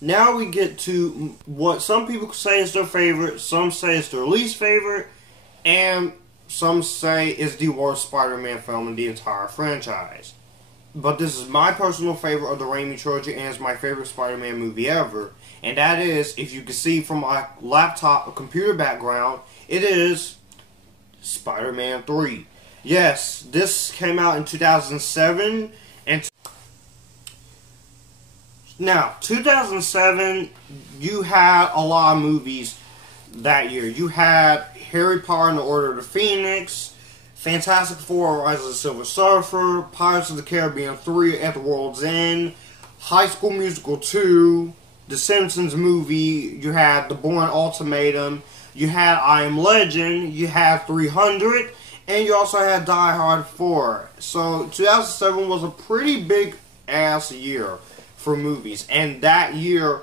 now we get to what some people say is their favorite, some say it's their least favorite, and some say it's the worst Spider-Man film in the entire franchise. But this is my personal favorite of the Raimi trilogy, and it's my favorite Spider-Man movie ever. And that is, if you can see from my laptop, a computer background, it is Spider-Man 3. Yes, this came out in 2007, and now, 2007, you had a lot of movies that year. You had Harry Potter and the Order of the Phoenix, Fantastic Four: Rise of the Silver Surfer, Pirates of the Caribbean 3: At the World's End, High School Musical 2, The Simpsons movie, you had The Bourne Ultimatum, you had I Am Legend, you had 300, and you also had Die Hard 4. So, 2007 was a pretty big-ass year for movies, and that year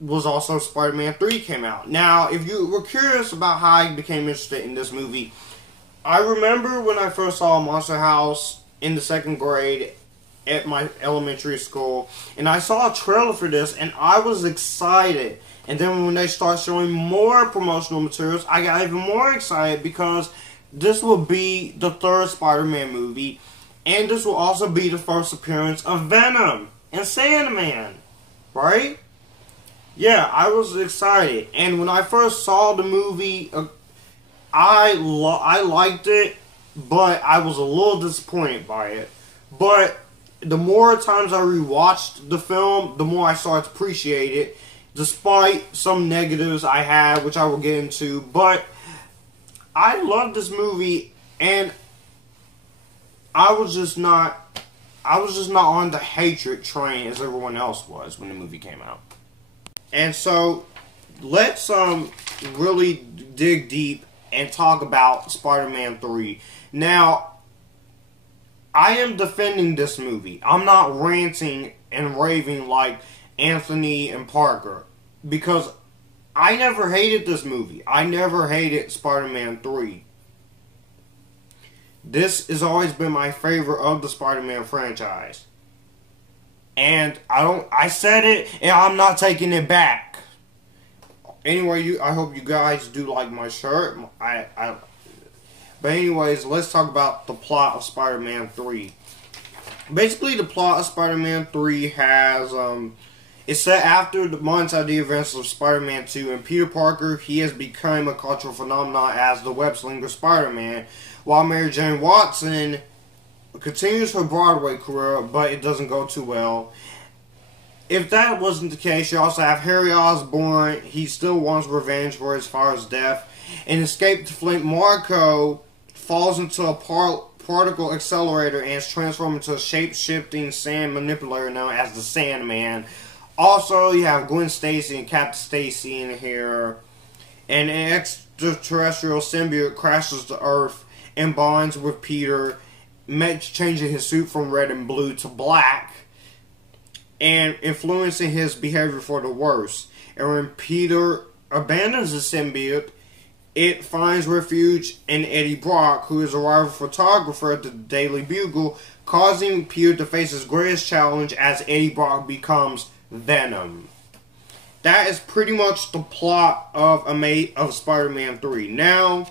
was also Spider-Man 3 came out. Now, if you were curious about how I became interested in this movie, I remember when I first saw Monster House in the 2nd grade at my elementary school, and I saw a trailer for this, and I was excited. And then when they start showing more promotional materials, I got even more excited because this will be the 3rd Spider-Man movie, and this will also be the first appearance of Venom and Sandman, right? Yeah, I was excited. And when I first saw the movie, I liked it, but I was a little disappointed by it. But the more times I rewatched the film, the more I started to appreciate it, despite some negatives I had, which I will get into. But I loved this movie, and I was just not on the hatred train as everyone else was when the movie came out. And so, let's really dig deep and talk about Spider-Man 3. Now, I am defending this movie. I'm not ranting and raving like Anthony and Parker, because I never hated this movie. I never hated Spider-Man 3. This has always been my favorite of the Spider-Man franchise. And I said it, and I'm not taking it back. Anyway, I hope you guys do like my shirt. But anyways, let's talk about the plot of Spider-Man 3. Basically, the plot of Spider-Man 3 has, it's set after the months of the events of Spider-Man 2, and Peter Parker, he has become a cultural phenomenon as the web-slinger Spider-Man, while Mary Jane Watson continues her Broadway career, but it doesn't go too well. If that wasn't the case, you also have Harry Osborn. He still wants revenge for his father's death. And escaped Flint Marco falls into a particle accelerator and is transformed into a shape-shifting sand manipulator known as the Sandman. Also, you have Gwen Stacy and Captain Stacy in here. And an extraterrestrial symbiote crashes to Earth and bonds with Peter, changing his suit from red and blue to black, and influencing his behavior for the worse. And when Peter abandons the symbiote, it finds refuge in Eddie Brock, who is a rival photographer at the Daily Bugle, causing Peter to face his greatest challenge as Eddie Brock becomes Venom. That is pretty much the plot of Spider-Man 3. Now,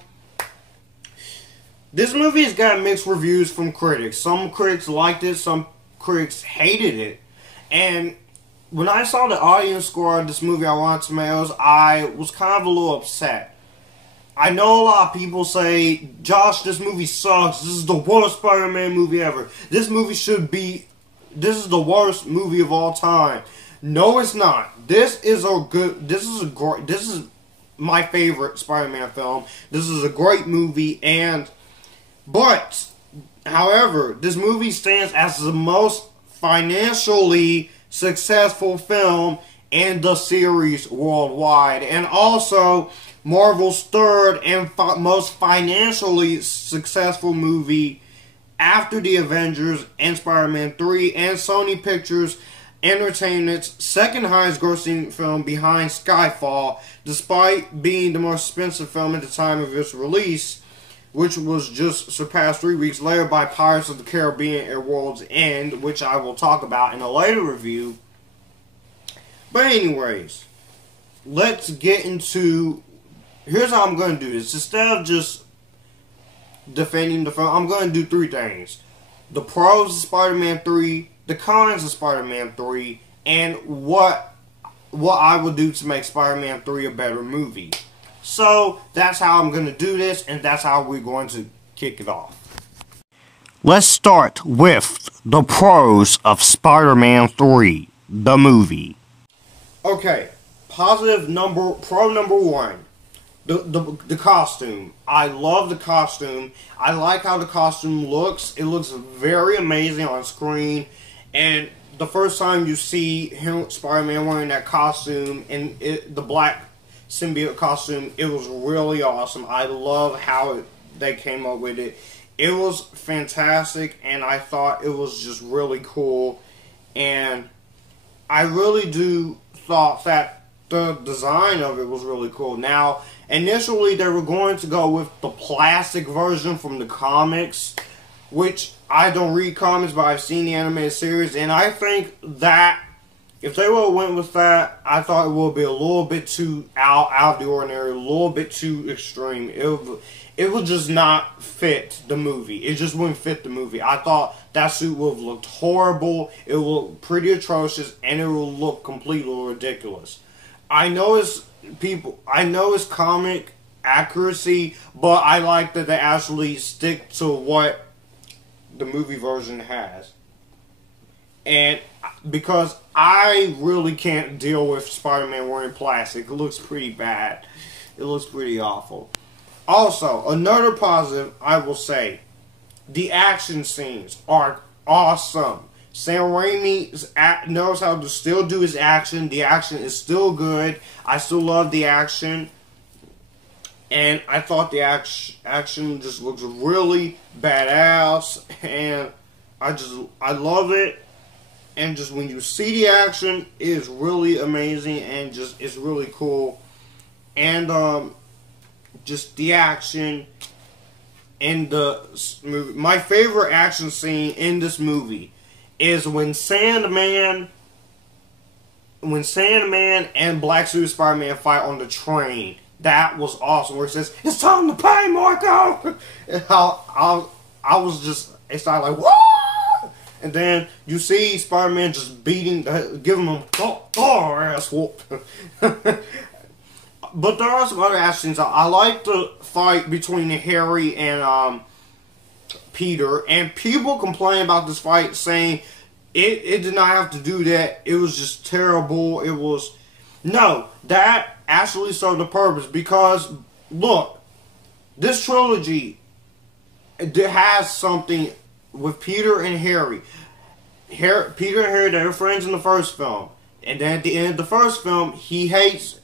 this movie has got mixed reviews from critics. Some critics liked it, some critics hated it. And when I saw the audience score of this movie on Rotten Tomatoes, I was kind of a little upset. I know a lot of people say, Josh, this movie sucks. This is the worst Spider-Man movie ever. This is the worst movie of all time. No, it's not. This is my favorite Spider-Man film. This is a great movie, but, however, this movie stands as the most financially successful film in the series worldwide, and also Marvel's third and most financially successful movie after the Avengers and Spider-Man 3, and Sony Pictures Entertainment's second highest grossing film behind Skyfall, despite being the most expensive film at the time of its release, which was just surpassed 3 weeks later by Pirates of the Caribbean at World's End, which I will talk about in a later review. But anyways, let's get into... Here's how I'm going to do this. Instead of just defending the film, I'm going to do three things. The pros of Spider-Man 3, the cons of Spider-Man 3, and what I would do to make Spider-Man 3 a better movie. So, that's how I'm going to do this, and that's how we're going to kick it off. Let's start with the pros of Spider-Man 3, the movie. Okay, pro number one. The costume. I love the costume. I like how the costume looks. It looks very amazing on screen. And the first time you see Spider-Man wearing that costume and the black symbiote costume, it was really awesome. I love how they came up with it. It was fantastic, and I thought it was just really cool. And I really thought that the design of it was really cool. Now, initially they were going to go with the plastic version from the comics, which I don't read comics, but I've seen the animated series, and I think that if they would have went with that, I thought it would be a little bit too out of the ordinary, a little bit too extreme. It would just not fit the movie. It just wouldn't fit the movie. I thought that suit would have looked horrible, it would look pretty atrocious, and it would look completely ridiculous. I know it's comic accuracy, but I like that they actually stick to what the movie version has. And because I really can't deal with Spider-Man wearing plastic. It looks pretty bad. It looks pretty awful. Also, another positive I will say, the action scenes are awesome. Sam Raimi knows how to still do his action. The action is still good. I still love the action. And I thought the action just looks really badass. And I love it. And just when you see the action, it is really amazing. And just, it's really cool. And, just the action in the movie. My favorite action scene in this movie is when Sandman and Black Suit Spider-Man fight on the train. That was awesome. Where it says, "It's time to pay, Marco!" And I was just, it started like, "What?" And then you see Spider-Man just giving him ass whoop. But there are some other action scenes. I like the fight between Harry and Peter. And people complain about this fight, saying it did not have to do that. It was just terrible. It was... No, that actually served the purpose. Because, look, this trilogy, it has something with Peter and Harry. Peter and Harry, they were friends in the first film. And then at the end of the first film, he hates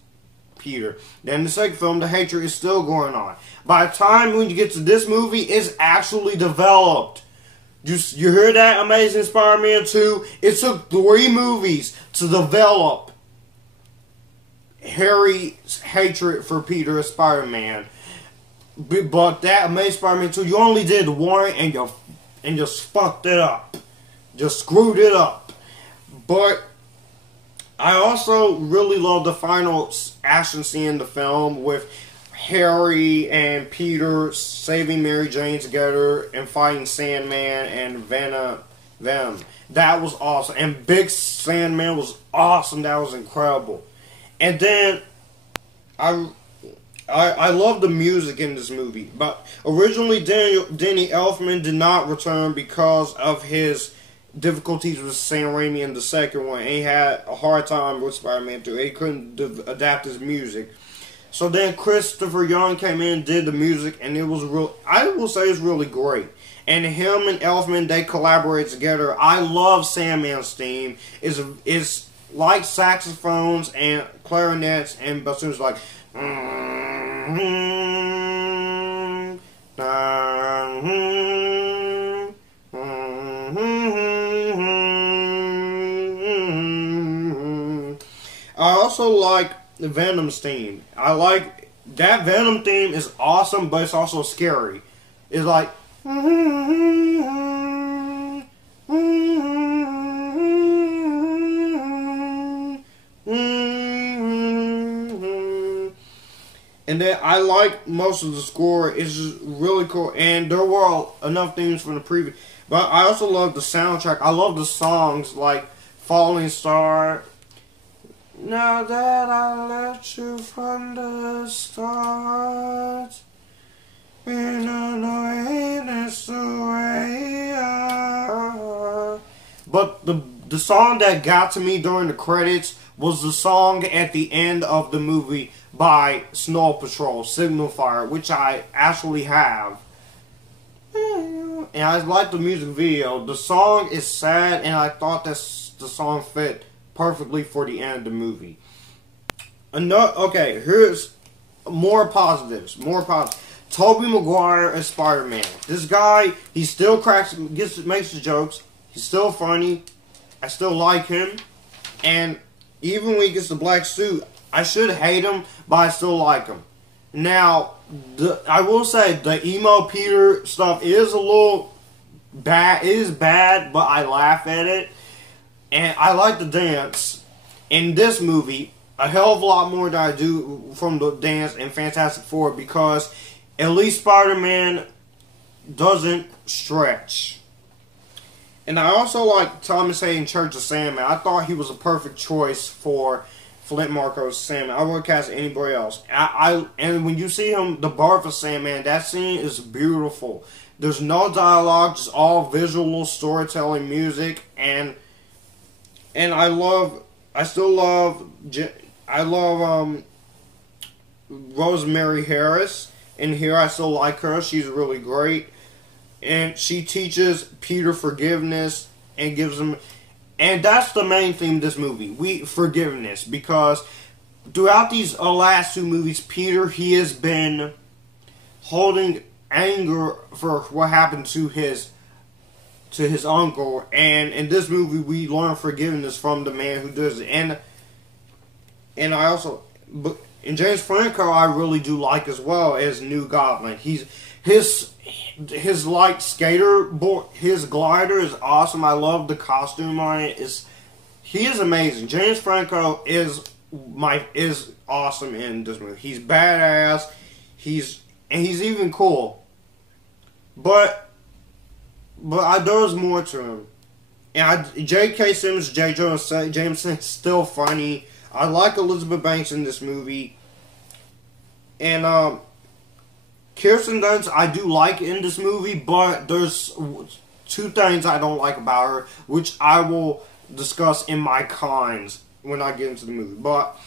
Peter. Then the second film, the hatred is still going on. By the time when you get to this movie, it's actually developed. You hear that, Amazing Spider-Man 2? It took 3 movies to develop Harry's hatred for Peter as Spider-Man. But that Amazing Spider-Man 2, you only did 1 and you just fucked it up. Just screwed it up. But I also really love the final action scene in the film with Harry and Peter saving Mary Jane together and fighting Sandman and Venom. That was awesome. And Big Sandman was awesome. That was incredible. And then I love the music in this movie. But originally Danny Elfman did not return because of his difficulties with Sam Raimi in the second one. And he had a hard time with Spider-Man 2. He couldn't adapt his music. So then Christopher Young came in and did the music, and it was I will say it's really great. And him and Elfman, they collaborate together. I love Sandman's theme. It's like saxophones and clarinets and bassoons, like I also like the Venom's theme. I like that Venom theme is awesome, but it's also scary. It's like And then I like most of the score. It's just really cool. And there were enough themes from the previous. But I also love the soundtrack. I love the songs like Falling Star. Now that I left you from the start, and I know it's the way I... But the song that got to me during the credits was the song at the end of the movie by Snow Patrol, Signal Fire, which I actually have. And I like the music video. The song is sad, and I thought that the song fit perfectly for the end of the movie. Okay, here's more positives. Tobey Maguire as Spider-Man. This guy, he still makes the jokes. He's still funny. I still like him. And even when he gets the black suit, I should hate him, but I still like him. Now, I will say, the emo Peter stuff is a little bad. It is bad, but I laugh at it. And I like the dance in this movie a hell of a lot more than I do from the dance in Fantastic Four, because at least Spider-Man doesn't stretch. And I also like Thomas Haden Church as Sandman. I thought he was a perfect choice for Flint Marco's Sandman. I wouldn't cast anybody else. And when you see him, the birth of Sandman, that scene is beautiful. There's no dialogue, just all visual storytelling, music, and I still love Rosemary Harris. And here I still like her. She's really great. And she teaches Peter forgiveness and gives him... And that's the main theme of this movie. Forgiveness. Because throughout these last two movies, Peter, he has been holding anger for what happened to his uncle. And in this movie, we learn forgiveness from the man who does it. And I also... And James Franco, I really do like as well as New Goblin. His light skater board, his glider is awesome. I love the costume on it. He is amazing. James Franco is awesome in this movie. He's badass. He's even cool. But there's more to him. And J.K. Simmons, J. Jonah Jameson is still funny. I like Elizabeth Banks in this movie. And Kirsten Dunst, I do like in this movie, but there's two things I don't like about her, which I will discuss in my cons when I get into the movie. But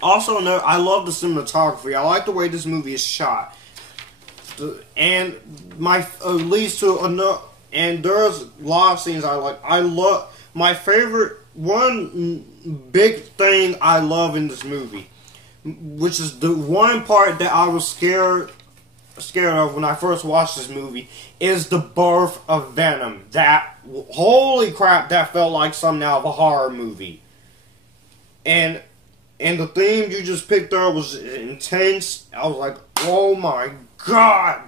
also, I love the cinematography. I like the way this movie is shot. And there's a lot of scenes I like. My favorite, one big thing I love in this movie, which is the one part that I was scared of when I first watched this movie, is the birth of Venom. Holy crap, that felt like something out of a horror movie. And the theme you just picked up was intense. I was like, oh my god.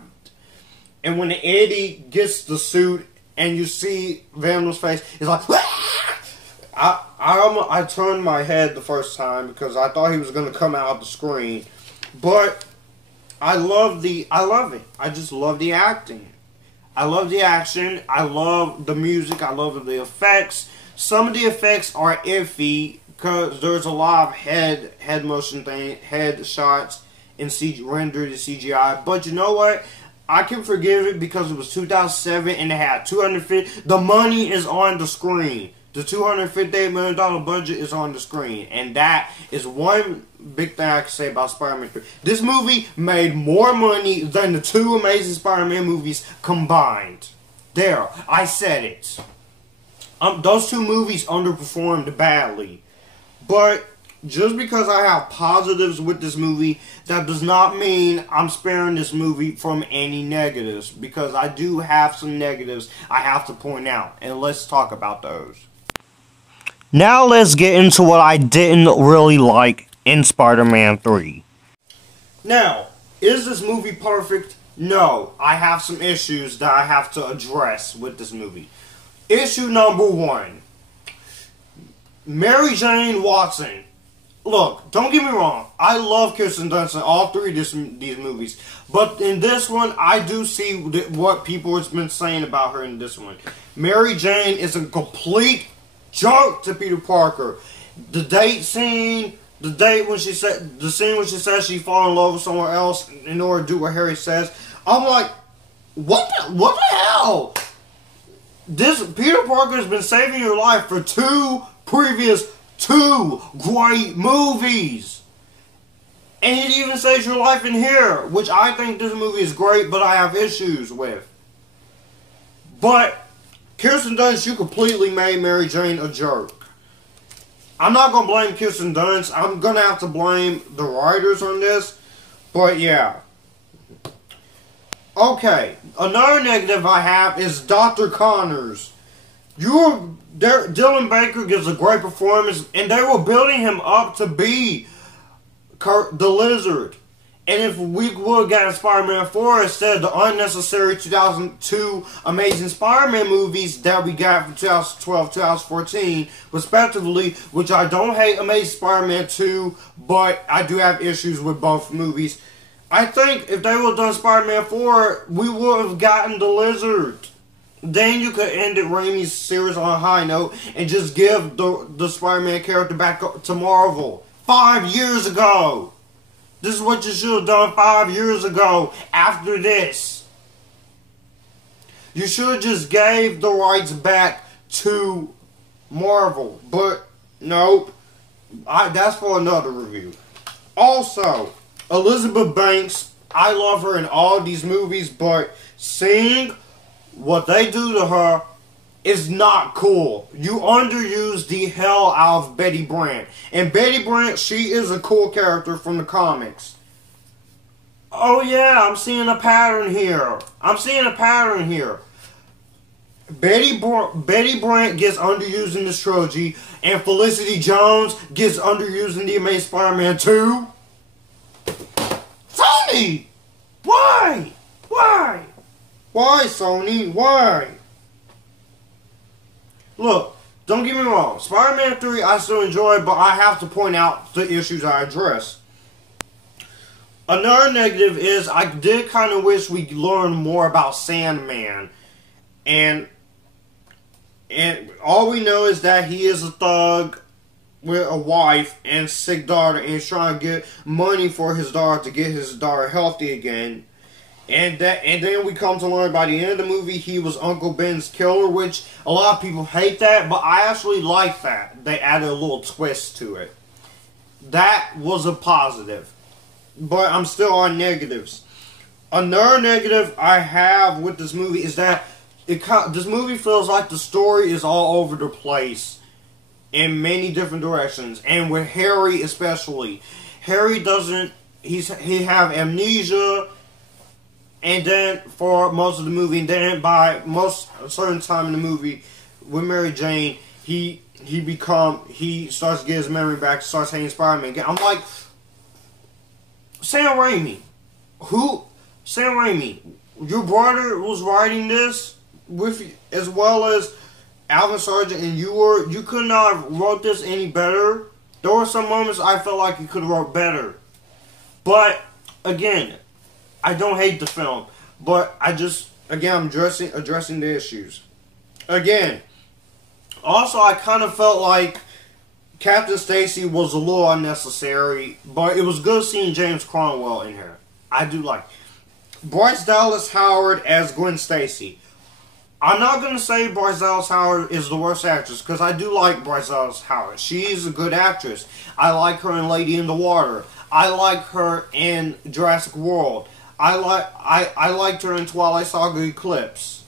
And when Eddie gets the suit and you see Venom's face, it's like, I turned my head the first time because I thought he was going to come out the screen. But I love it. I just love the acting. I love the action. I love the music. I love the effects. Some of the effects are iffy because there's a lot of head motion head shots and rendered in CGI. But you know what? I can forgive it because it was 2007 and it had 250. The money is on the screen. The $258 million budget is on the screen. And that is one big thing I can say about Spider-Man 3. This movie made more money than the two Amazing Spider-Man movies combined. There, I said it. Those two movies underperformed badly. But just because I have positives with this movie, that does not mean I'm sparing this movie from any negatives. Because I do have some negatives I have to point out. And let's talk about those. Now let's get into what I didn't really like in Spider-Man 3. Now, is this movie perfect? No. I have some issues that I have to address with this movie. Issue number 1. Mary Jane Watson. look, don't get me wrong. I love Kirsten Dunst in all three of these movies. But in this one, I do see what people have been saying about her in this one. Mary Jane is a complete joke to Peter Parker. The date scene, the scene when she says she fall in love with someone else in order to do what Harry says. I'm like, what the hell? This Peter Parker has been saving your life for two great movies. And it even saves your life in here, which I think this movie is great, but I have issues with. But Kirsten Dunst, you completely made Mary Jane a jerk. I'm not going to blame Kirsten Dunst. I'm going to have to blame the writers on this. But yeah. Okay. Another negative I have is Dr. Connors. Dylan Baker gives a great performance, and they were building him up to be the Lizard. And if we would have gotten Spider-Man 4 instead of the unnecessary 2002 Amazing Spider-Man movies that we got from 2012, 2014, respectively, which I don't hate Amazing Spider-Man 2, but I do have issues with both movies. I think if they would have done Spider-Man 4, we would have gotten the Lizard. Then you could end Raimi's series on a high note and just give the Spider-Man character back to Marvel. 5 years ago. This is what you should have done 5 years ago after this. You should have just gave the rights back to Marvel. But, nope. That's for another review. Also, Elizabeth Banks, I love her in all these movies, but seeing what they do to her is not cool. You underuse the hell out of Betty Brant. And Betty Brant, she is a cool character from the comics. Oh yeah, I'm seeing a pattern here. Betty Brant gets underused in this trilogy, and Felicity Jones gets underused in the Amazing Spider-Man 2. Sony! Why? Why, Sony? Why? Look, don't get me wrong. Spider-Man 3 I still enjoy, but I have to point out the issues I address. Another negative is I did kind of wish we learned more about Sandman. And all we know is that he is a thug with a wife and sick daughter, and he's trying to get money for his daughter to get his daughter healthy again. And then we come to learn by the end of the movie he was Uncle Ben's killer, which a lot of people hate that, but I actually like that. They added a little twist to it. That was a positive. But I'm still on negatives. Another negative I have with this movie is that this movie feels like the story is all over the place in many different directions, and with Harry especially. Harry he have amnesia. And then for most of the movie, and then by a certain time in the movie, with Mary Jane, he starts to get his memory back, starts hating Spider-Man again. I'm like, Sam Raimi, your brother was writing this with you, as well as Alvin Sargent, and you could not have wrote this any better. There were some moments I felt like you could have wrote better, but again, I don't hate the film, but I'm addressing the issues. Again, also I kind of felt like Captain Stacy was a little unnecessary, but it was good seeing James Cromwell in here. I do like Bryce Dallas Howard as Gwen Stacy. I'm not going to say Bryce Dallas Howard is the worst actress, because I do like Bryce Dallas Howard. She's a good actress. I like her in Lady in the Water. I like her in Jurassic World. I liked her in Twilight Saga Eclipse.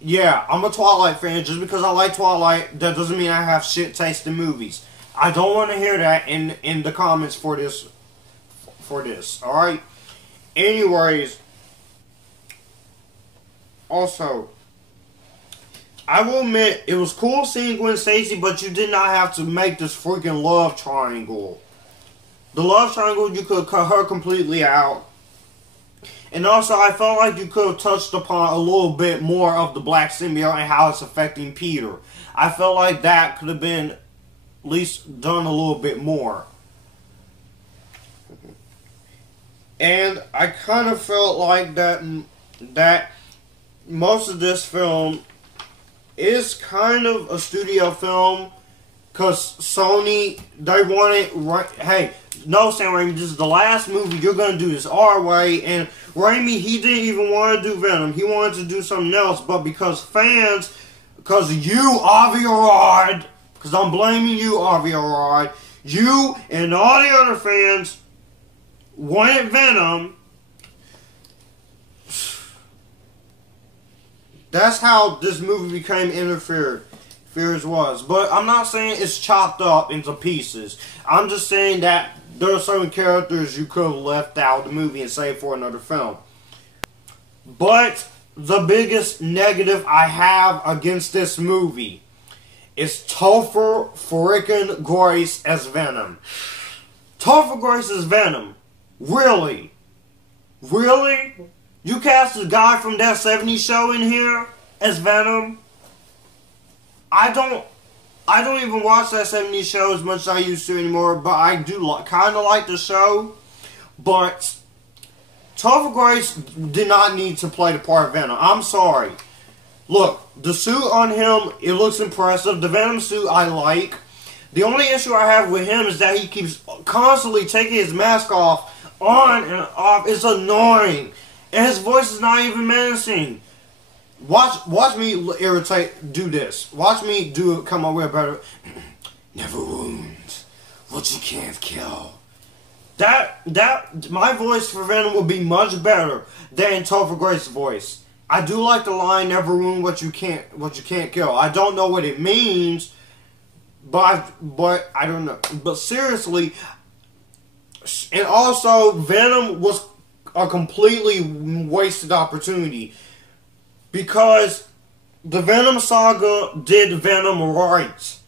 Yeah, I'm a Twilight fan. Just because I like Twilight, that doesn't mean I have shit taste in movies. I don't want to hear that in the comments for this. Alright? Anyways. Also, I will admit, it was cool seeing Gwen Stacy, but you did not have to make this freaking love triangle. The love triangle, you could cut her completely out. And also, I felt like you could have touched upon a little bit more of the black symbiote and how it's affecting Peter. I felt like that could have been least done a little bit more. And I kind of felt like that most of this film is kind of a studio film, because Sony, they wanted, hey, no, Sam Raimi, this is the last movie, you're going to do this our way. And Raimi, he didn't even want to do Venom. He wanted to do something else, but because fans, because you, Avi Arad, because I'm blaming you, Avi Arad, you and all the other fans wanted Venom. That's how this movie became interfered. Fears was. But I'm not saying it's chopped up into pieces. I'm just saying that there are certain characters you could have left out of the movie and saved for another film. But the biggest negative I have against this movie is Topher freaking Grace as Venom. Topher Grace as Venom. Really? Really? You cast a guy from that 70s show in here as Venom? I don't even watch that 70s show as much as I used to anymore, but I do kind of like the show. But Topher Grace did not need to play the part of Venom. I'm sorry. Look, the suit on him, it looks impressive. The Venom suit I like. The only issue I have with him is that he keeps constantly taking his mask off, on and off. It's annoying. And his voice is not even menacing. Watch me do this. Watch me come up with a better. Never wound what you can't kill. My voice for Venom would be much better than Topher Grace's voice. I do like the line "Never wound what you can't kill." I don't know what it means, but I don't know. But seriously, and also Venom was a completely wasted opportunity. Because the Venom saga did Venom right.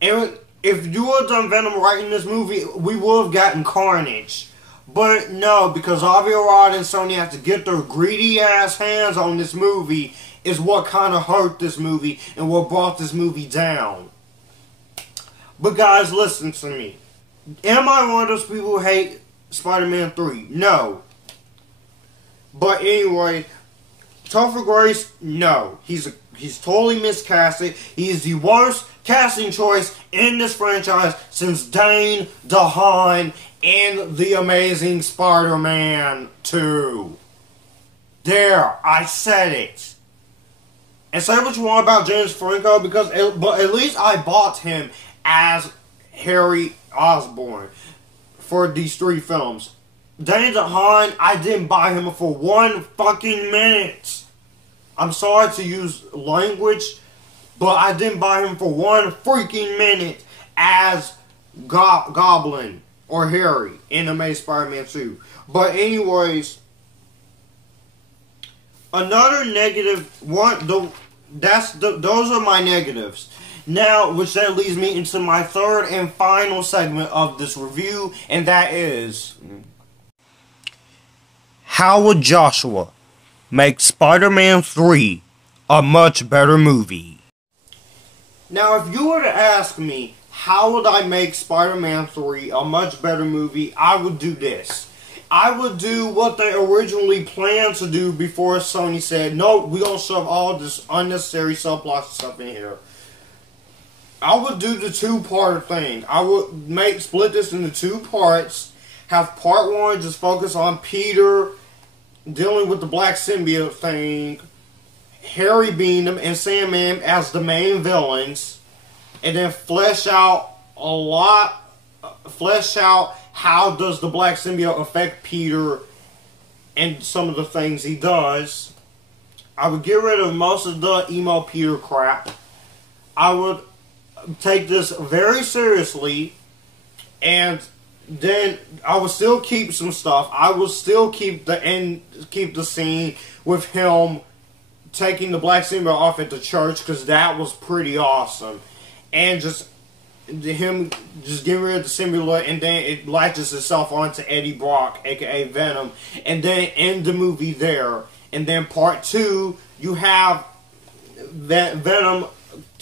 And if you would have done Venom right in this movie, we would have gotten Carnage. But no, because Avi Arad and Sony have to get their greedy ass hands on this movie is what kind of hurt this movie and what brought this movie down. But guys, listen to me. Am I one of those people who hate Spider-Man 3? No. But anyway, Topher Grace, no. He's totally miscasted. He is the worst casting choice in this franchise since Dane DeHaan in The Amazing Spider-Man 2. There, I said it. And say what you want about James Franco, but at least I bought him as Harry Osborn for these 3 films. Dane DeHaan, I didn't buy him for 1 fucking minute. I'm sorry to use language, but I didn't buy him for 1 freaking minute as Goblin or Harry in Amazing Spider-Man 2. But anyways, another negative one. Those are my negatives. Now, which that leads me into my third and final segment of this review, and that is, how would Joshua make Spider-Man 3 a much better movie? Now, if you were to ask me, how would I make Spider-Man 3 a much better movie, I would do this. I would do what they originally planned to do before Sony said, no, we're going to shove all this unnecessary subplot stuff in here. I would do the 2-part thing. I would split this into 2 parts. Have part 1 just focus on Peter dealing with the black symbiote thing, Harry Venom and Sandman as the main villains, and then flesh out how does the black symbiote affect Peter and some of the things he does. I would get rid of most of the emo Peter crap. I would take this very seriously, and then I would still keep some stuff. I would still keep the scene with him taking the black symbiote off at the church, because that was pretty awesome. And just him just getting rid of the symbiote, and then it latches itself onto Eddie Brock, aka Venom, and then end the movie there. And then part 2, you have Venom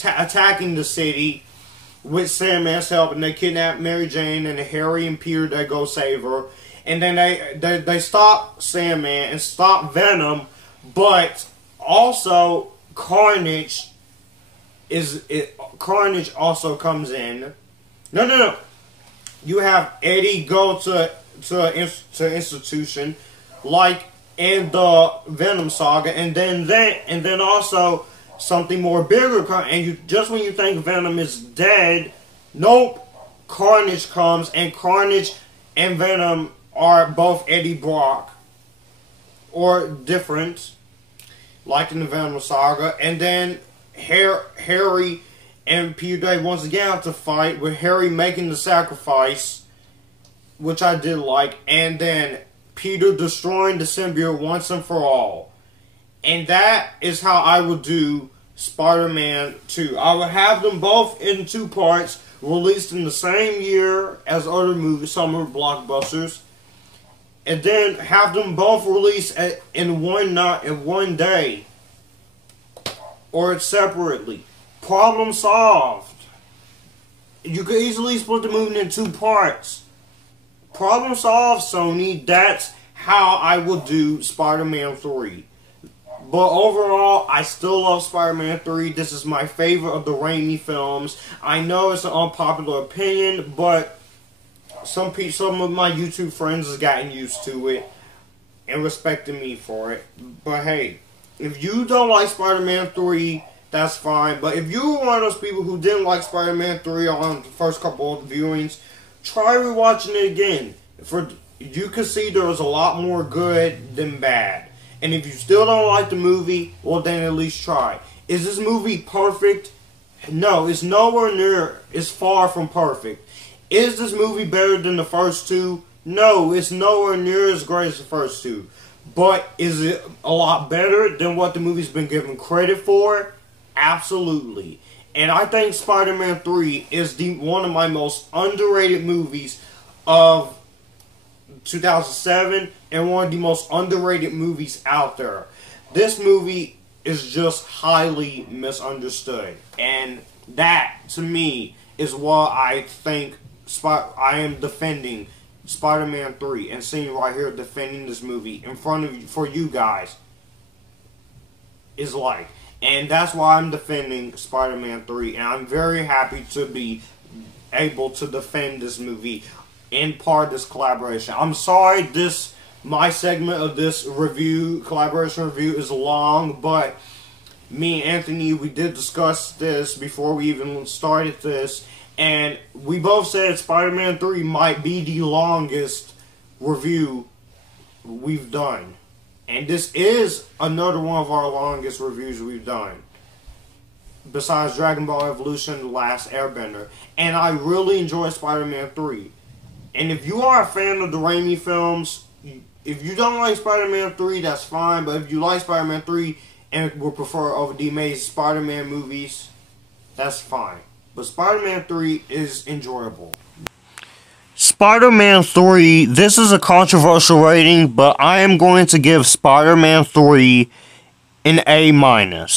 attacking the city, with Sandman's help, and they kidnap Mary Jane, and Harry and Peter, they go save her. And then they stop Sandman and stop Venom, but also Carnage also comes in. No. You have Eddie go to institution, like in the Venom saga, and then also something more bigger. And just when you think Venom is dead, nope, Carnage comes, and Carnage and Venom are both Eddie Brock, or different, like in the Venom saga. And then Harry and Peter once again have to fight, with Harry making the sacrifice, which I did like, and then Peter destroying the symbiote once and for all. And that is how I would do Spider-Man 2. I would have them both in 2 parts, released in the same year as other movies, summer blockbusters, and then have them both released in one night, in one day, or separately. Problem solved. You could easily split the movie in 2 parts. Problem solved, Sony. That's how I would do Spider-Man 3. But overall, I still love Spider-Man 3. This is my favorite of the Raimi films. I know it's an unpopular opinion, but some of my YouTube friends have gotten used to it and respecting me for it. But hey, if you don't like Spider-Man 3, that's fine. But if you were one of those people who didn't like Spider-Man 3 on the first couple of viewings, try rewatching it again. You can see there was a lot more good than bad. And if you still don't like the movie, well then at least try. Is this movie perfect? No, it's nowhere near. It's far from perfect. Is this movie better than the first 2? No, it's nowhere near as great as the first 2. But is it a lot better than what the movie's been given credit for? Absolutely. And I think Spider-Man 3 is one of my most underrated movies of 2007, and one of the most underrated movies out there. This movie is just highly misunderstood. And that, to me, is why I think I am defending Spider-Man 3, and sitting right here defending this movie in front of you, for you guys, is like. And that's why I'm defending Spider-Man 3, and I'm very happy to be able to defend this movie in part of this collaboration. I'm sorry my segment of this collaboration review is long, but me and Anthony, we did discuss this before we even started this, and we both said Spider-Man 3 might be the longest review we've done. And this is another one of our longest reviews we've done, besides Dragon Ball Evolution: The Last Airbender. And I really enjoy Spider-Man 3. And if you are a fan of the Raimi films, if you don't like Spider-Man 3, that's fine. But if you like Spider-Man 3 and would prefer over the Amazing Spider-Man movies, that's fine. But Spider-Man 3 is enjoyable. Spider-Man 3, this is a controversial rating, but I am going to give Spider-Man 3 an A-.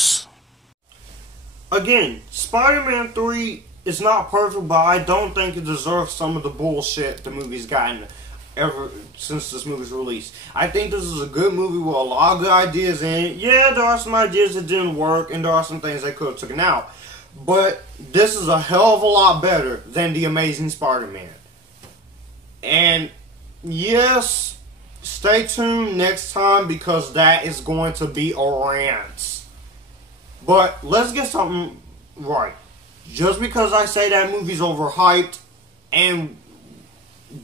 Again, Spider-Man 3 is not perfect, but I don't think it deserves some of the bullshit the movie's gotten ever since this movie's released. I think this is a good movie with a lot of good ideas in it. Yeah, there are some ideas that didn't work, and there are some things they could have taken out. But this is a hell of a lot better than The Amazing Spider-Man. And yes, stay tuned next time, because that is going to be a rant. But let's get something right. Just because I say that movie's overhyped, and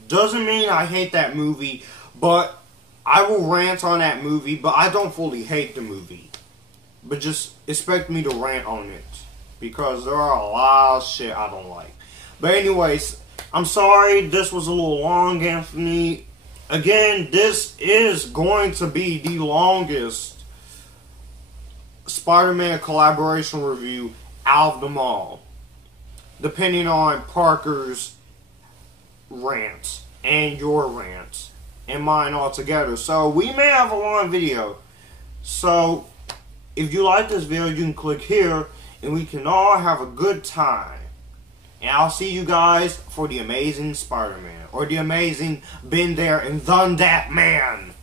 doesn't mean I hate that movie, but I will rant on that movie, but I don't fully hate the movie. But just expect me to rant on it, because there are a lot of shit I don't like. But anyways, I'm sorry this was a little long, Anthony. Again, this is going to be the longest Spider-Man collaboration review out of them all, depending on Parker's rants and your rants and mine all together. So we may have a long video. So if you like this video, you can click here and we can all have a good time. And I'll see you guys for the Amazing Spider-Man. Or the Amazing Been There and Done That Man.